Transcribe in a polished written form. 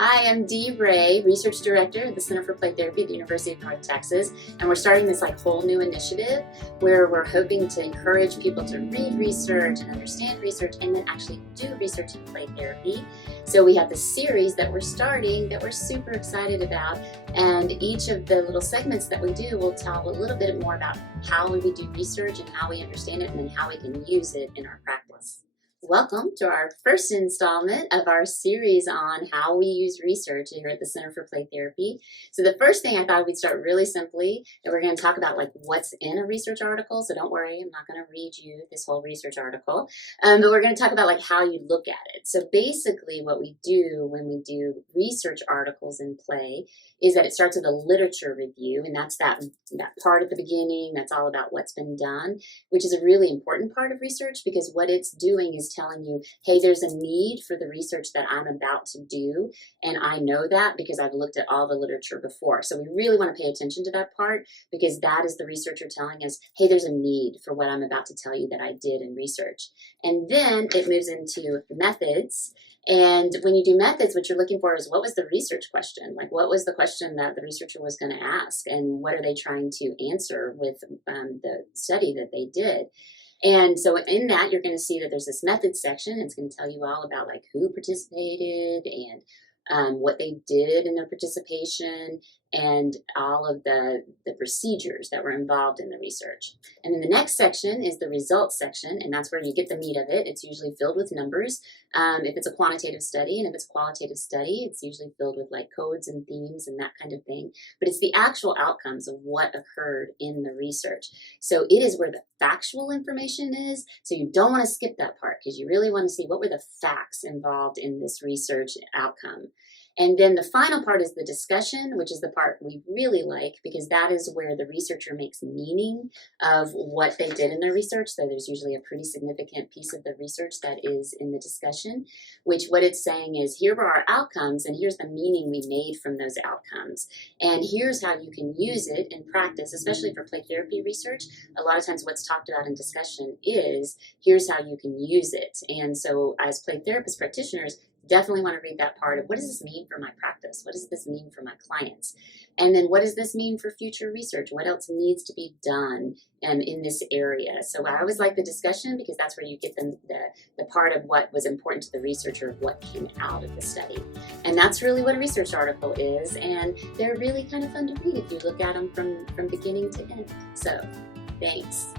Hi, I'm Dee Ray, Research Director at the Center for Play Therapy at the University of North Texas, and we're starting this whole new initiative where we're hoping to encourage people to read research and understand research and then actually do research in play therapy. So we have this series that we're starting that we're super excited about, and each of the little segments that we do will tell a little bit more about how we do research and how we understand it and then how we can use it in our practice. Welcome to our first installment of our series on how we use research here at the Center for Play Therapy. So the first thing I thought we'd start really simply, and we're going to talk about what's in a research article. So don't worry, I'm not going to read you this whole research article, but we're going to talk about how you look at it. So basically what we do when we do research articles in play is that it starts with a literature review, and that's that part at the beginning that's all about what's been done, which is a really important part of research because what it's doing is telling you, hey, there's a need for the research that I'm about to do, and I know that because I've looked at all the literature before. So we really want to pay attention to that part because that is the researcher telling us, hey, there's a need for what I'm about to tell you that I did in research. And then it moves into methods. And when you do methods, what you're looking for is what was the research question? What was the question that the researcher was going to ask? And what are they trying to answer with the study that they did? And so in that, you're going to see that there's this methods section. It's going to tell you all about who participated and what they did in their participation and all of the procedures that were involved in the research. And then the next section is the results section, and that's where you get the meat of it. It's usually filled with numbers if it's a quantitative study, and if it's a qualitative study, it's usually filled with codes and themes and that kind of thing. But it's the actual outcomes of what occurred in the research. So it is where the factual information is. So you don't want to skip that part because you really want to see what were the facts involved in this research outcome. And then the final part is the discussion, which is the part we really like because that is where the researcher makes meaning of what they did in their research. So there's usually a pretty significant piece of the research that is in the discussion, which what it's saying is here were our outcomes and here's the meaning we made from those outcomes. And here's how you can use it in practice, especially for play therapy research. A lot of times what's talked about in discussion is here's how you can use it. And so as play therapist practitioners, definitely want to read that part of what does this mean for my practice? What does this mean for my clients? And then what does this mean for future research? What else needs to be done in this area? So I always like the discussion because that's where you get the part of what was important to the researcher, of what came out of the study. And that's really what a research article is. And they're really kind of fun to read if you look at them from beginning to end. So thanks.